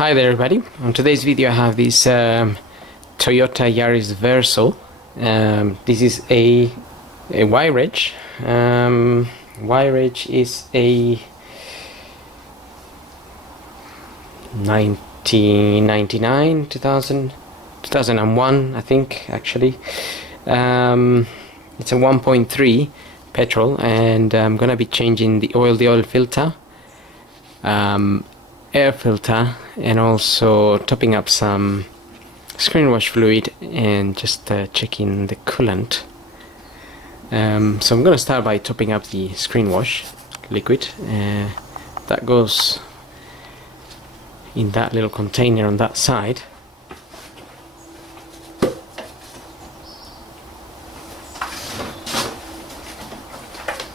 Hi there everybody. On today's video I have this Toyota Yaris Verso. This is a Y-Reg. Y-Reg is a 1999, 2001 I think actually. It's a 1.3 petrol, and I'm gonna be changing the oil filter, air filter, and also topping up some Screenwash fluid and just checking the coolant. So I'm gonna start by topping up the Screenwash liquid. That goes in that little container on that side.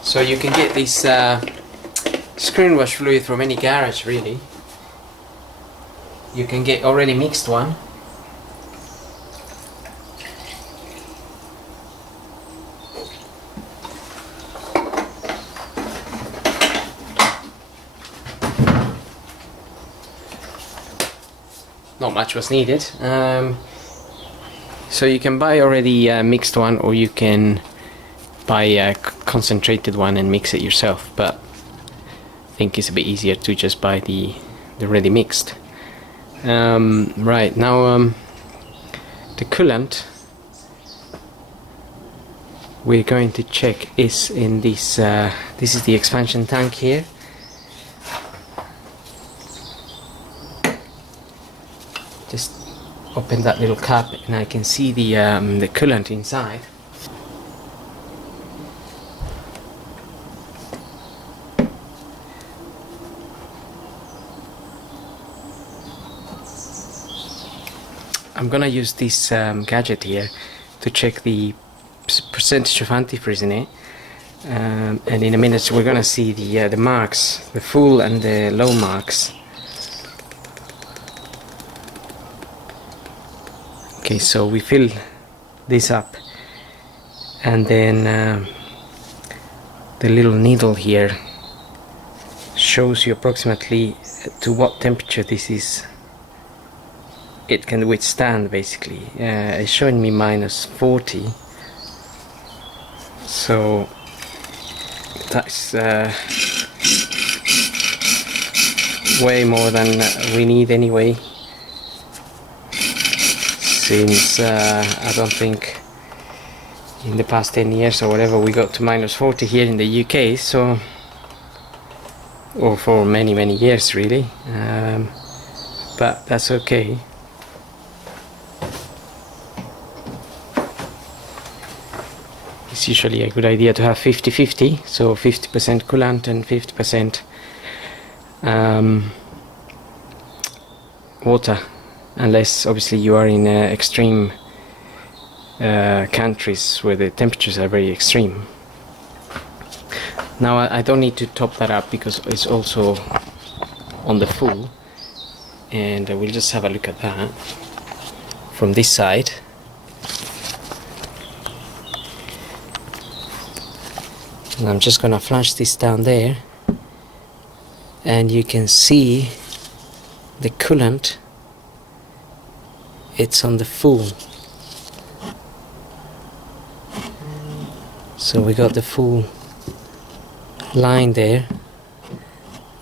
So you can get this Screenwash fluid from any garage really. You can get already mixed one. Not much was needed. So you can buy already mixed one, or you can buy a concentrated one and mix it yourself, but I think it's a bit easier to just buy the ready mixed. Right now, the coolant we're going to check is in this. This is the expansion tank here. Just open that little cap and I can see the coolant inside. I'm gonna use this gadget here to check the percentage of antifreeze in it, and in a minute we're gonna see the marks, the full and the low marks. Okay, so we fill this up, and then the little needle here shows you approximately to what temperature this is. It can withstand basically. It's showing me -40, so that's way more than we need anyway, since I don't think in the past 10 years or whatever we got to -40 here in the UK, so, or for many years really, but that's okay. It's usually a good idea to have 50-50, so 50% coolant and 50% water, unless obviously you are in extreme countries where the temperatures are very extreme. Now I don't need to top that up because it's also on the full, and we'll just have a look at that from this side. And I'm just gonna flush this down there, and you can see the coolant, it's on the full. So we got the full line there,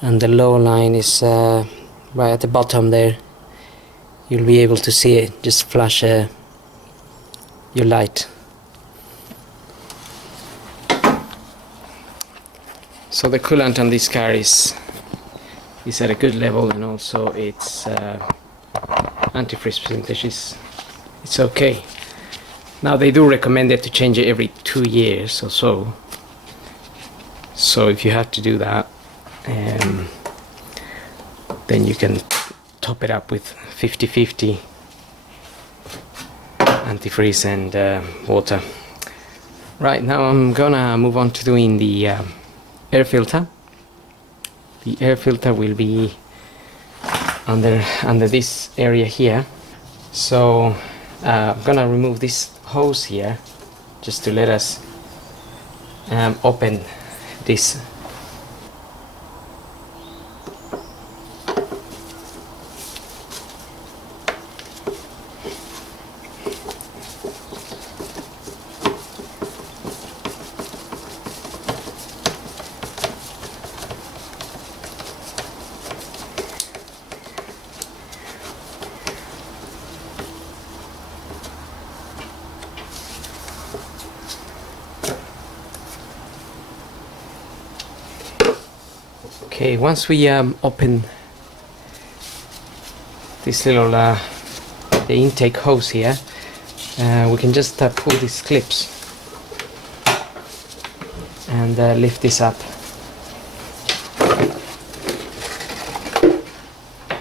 and the low line is right at the bottom there. You'll be able to see it. Just flash your light. So the coolant on this car is at a good level, and also its antifreeze percentage it's okay. Now they do recommend it to change it every 2 years or so. So if you have to do that, then you can top it up with 50-50 antifreeze and water. Right now I'm gonna move on to doing the air filter. The air filter will be under this area here. So I'm gonna remove this hose here just to let us open this Okay, once we open this little the intake hose here, we can just pull these clips and lift this up,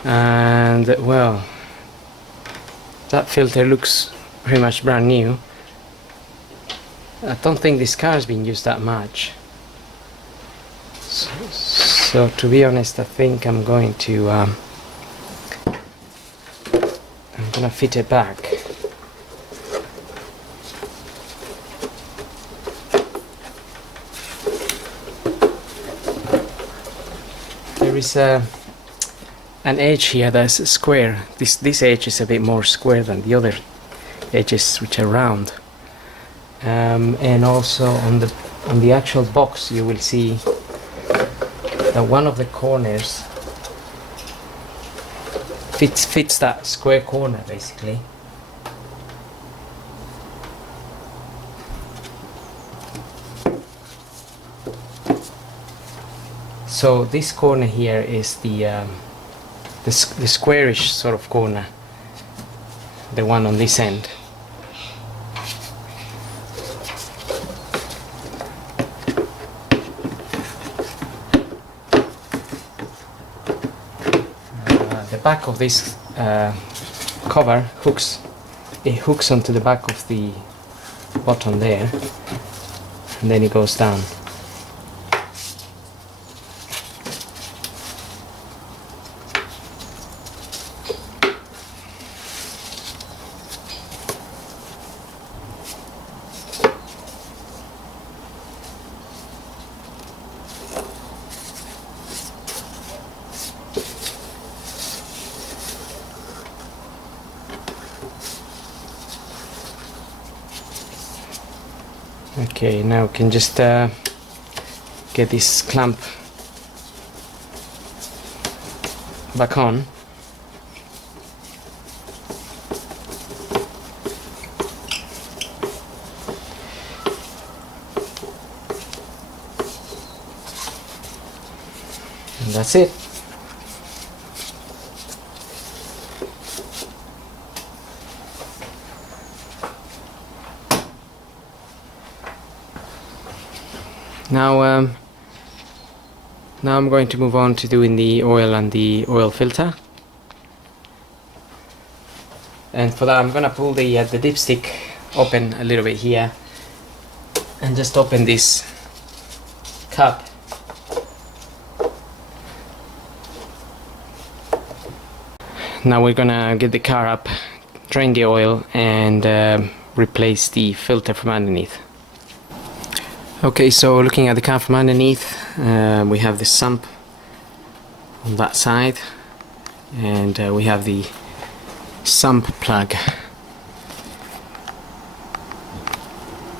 and well, that filter looks pretty much brand new. I don't think this car has been used that much, so to be honest, I think I'm going to fit it back. There is an edge here that's square. This edge is a bit more square than the other edges, which are round. And also on the actual box, you will see that one of the corners fits that square corner basically. So this corner here is the squarish sort of corner, the one on this end. The back of this cover hooks onto the back of the bottom there, and then it goes down. Okay, now we can just get this clamp back on. And that's it. Now I'm going to move on to doing the oil and the oil filter, and for that I'm gonna pull the dipstick open a little bit here and just open this cap. Now we're gonna get the car up, drain the oil, and replace the filter from underneath. Okay, so looking at the car from underneath, we have the sump on that side, and we have the sump plug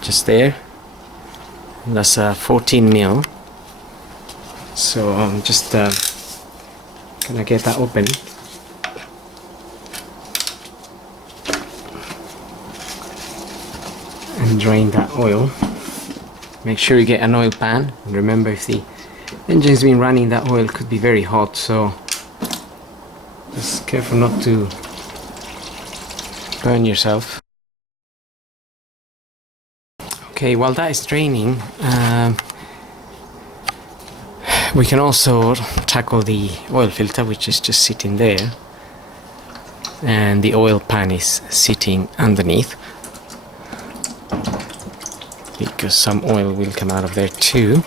just there, and that's 14 mil. So I'm just gonna get that open. And drain that oil. Make sure you get an oil pan, and remember, if the engine's been running, that oil could be very hot, so just careful not to burn yourself. Okay, while that is draining, we can also tackle the oil filter, which is just sitting there, and the oil pan is sitting underneath, because some oil will come out of there too.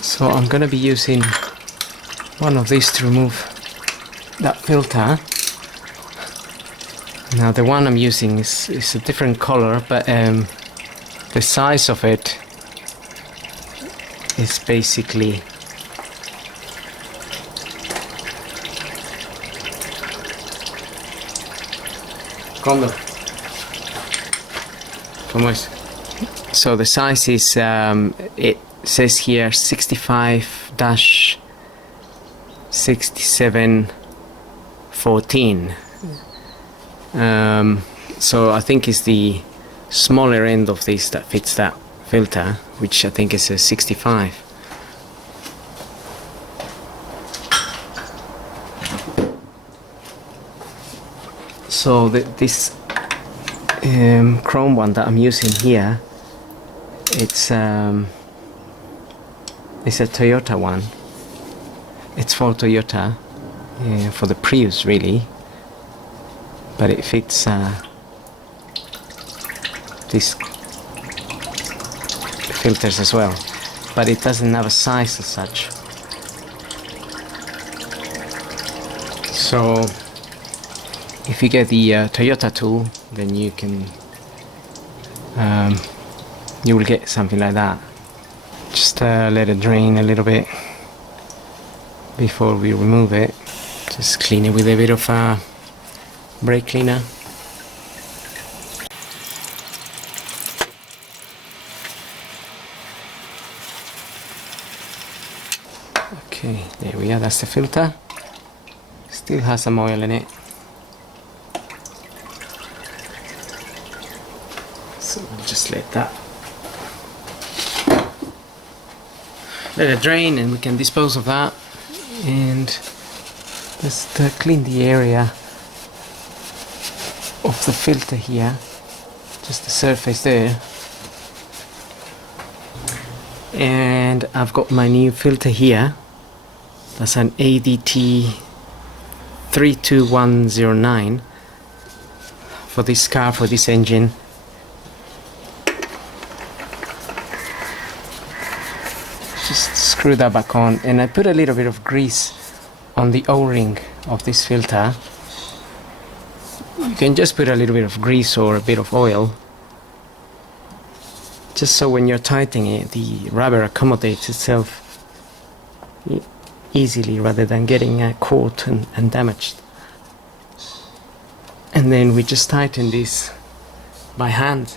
So I'm going to be using one of these to remove that filter. Now the one I'm using is a different color, but the size of it is basically Condo. ¿Cómo es? So the size is, it says here 65-6714. So I think it's the smaller end of this that fits that filter, which I think is a 65. So this chrome one that I'm using here, it's a Toyota one. It's for Toyota, for the Prius really, but it fits these filters as well, but it doesn't have a size as such. So if you get the Toyota tool, then you can you will get something like that. Just let it drain a little bit before we remove it. Just clean it with a bit of brake cleaner. Okay, there we are, that's the filter. Still has some oil in it. So we'll just let it drain, and we can dispose of that, and just clean the area of the filter here, just the surface there. And I've got my new filter here. That's an ADT 32109 for this car, for this engine. Just screw that back on, and I put a little bit of grease on the O-ring of this filter. You can just put a little bit of grease or a bit of oil, just so when you're tightening it, the rubber accommodates itself easily rather than getting caught and damaged. And then we just tighten this by hand.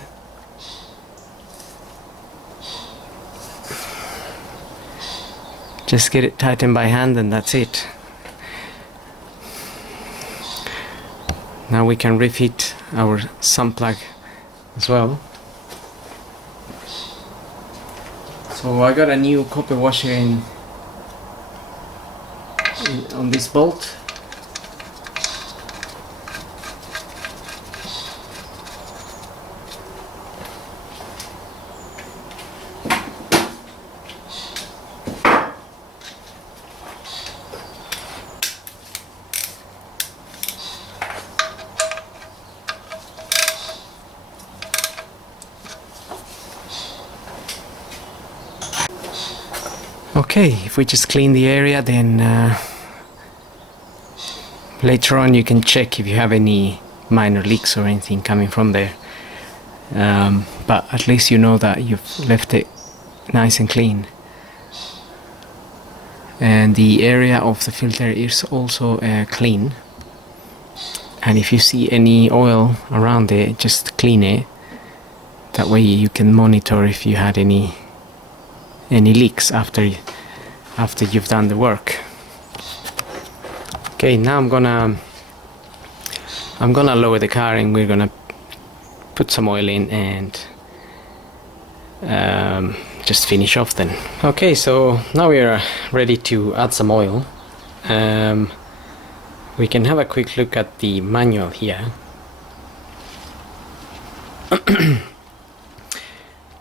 Just get it tightened by hand, and that's it. Now we can refit our sump plug as well. So I got a new copper washer on this bolt. Okay, if we just clean the area, then later on you can check if you have any minor leaks or anything coming from there. But at least you know that you've left it nice and clean. And the area of the filter is also clean. And if you see any oil around it, just clean it. That way you can monitor if you had any leaks after you've done the work. Okay, now I'm gonna lower the car, and we're gonna put some oil in and just finish off then. Okay, so now we are ready to add some oil. We can have a quick look at the manual here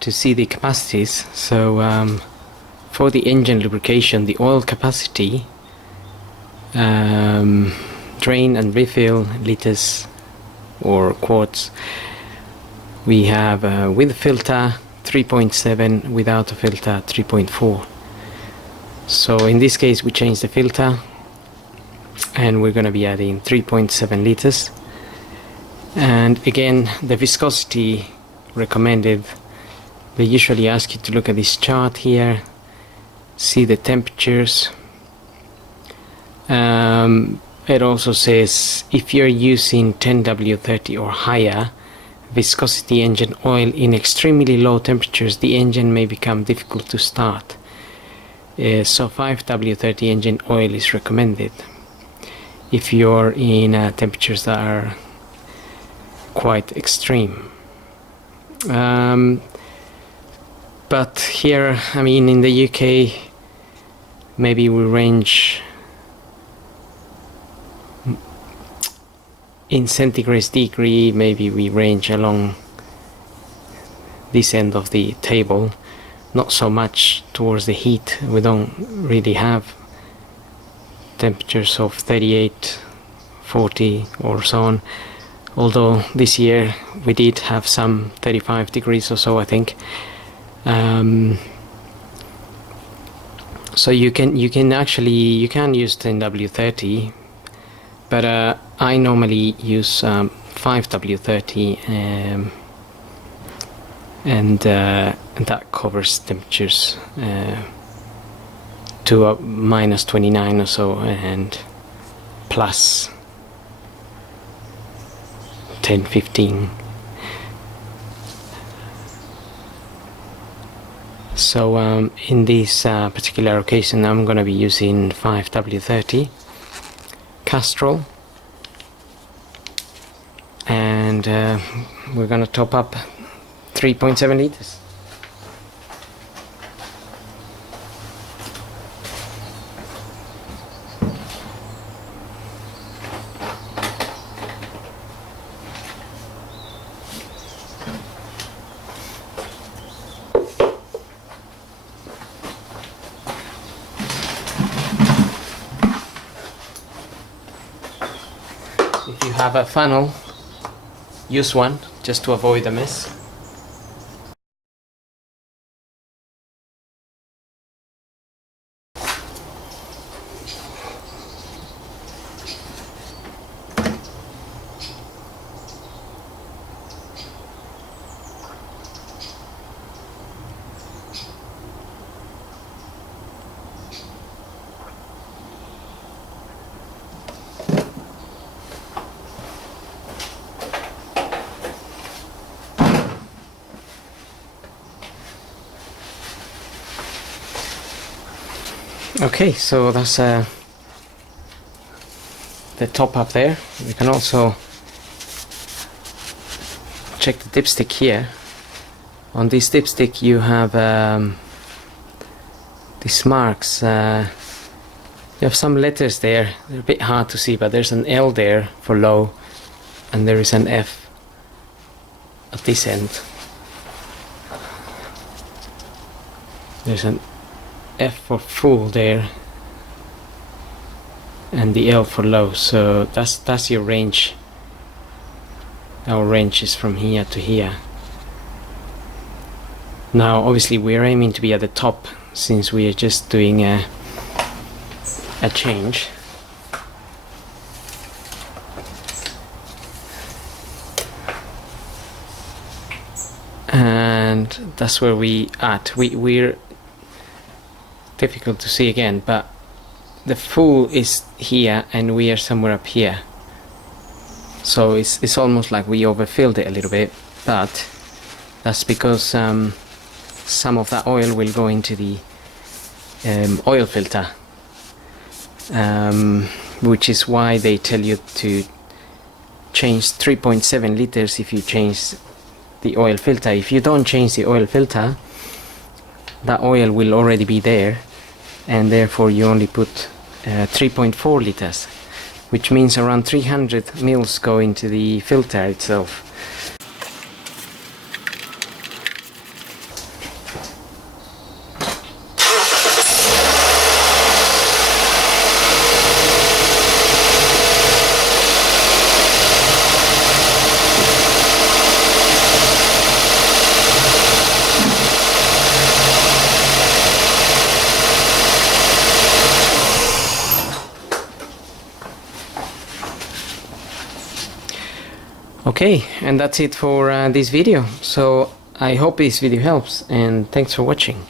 to see the capacities. So for the engine lubrication, the oil capacity, drain and refill liters or quarts, we have with filter 3.7, without a filter 3.4. So in this case we change the filter, and we're going to be adding 3.7 liters. And again, the viscosity recommended, they usually ask you to look at this chart here, see the temperatures. it also says if you're using 10W30 or higher viscosity engine oil in extremely low temperatures, the engine may become difficult to start. So 5W30 engine oil is recommended if you're in temperatures that are quite extreme. But here, I mean, in the UK, maybe we range in centigrade degree, maybe we range along this end of the table, not so much towards the heat. We don't really have temperatures of 38, 40 or so on, although this year we did have some 35 degrees or so, I think. So you can use 10W30, but I normally use 5W30, and that covers temperatures to minus 29 or so, and plus 10, 15. So in this particular occasion, I'm going to be using 5W30 Castrol, and we're going to top up 3.7 liters. If you have a funnel, use one just to avoid a mess. Okay, so that's the top up there. We can also check the dipstick here. On this dipstick you have these marks. You have some letters there. They're a bit hard to see, but there's an L there for low, and there is an F at this end. There's an F for full there, and the L for low. So that's your range. Our range is from here to here. Now obviously we're aiming to be at the top, since we are just doing a change. And that's where we're difficult to see again, but the full is here and we are somewhere up here, so it's almost like we overfilled it a little bit, but that's because some of that oil will go into the oil filter, which is why they tell you to change 3.7 liters if you change the oil filter. If you don't change the oil filter, that oil will already be there, and therefore you only put 3.4 liters, which means around 300 mils go into the filter itself. Okay, and that's it for this video. So I hope this video helps, and thanks for watching.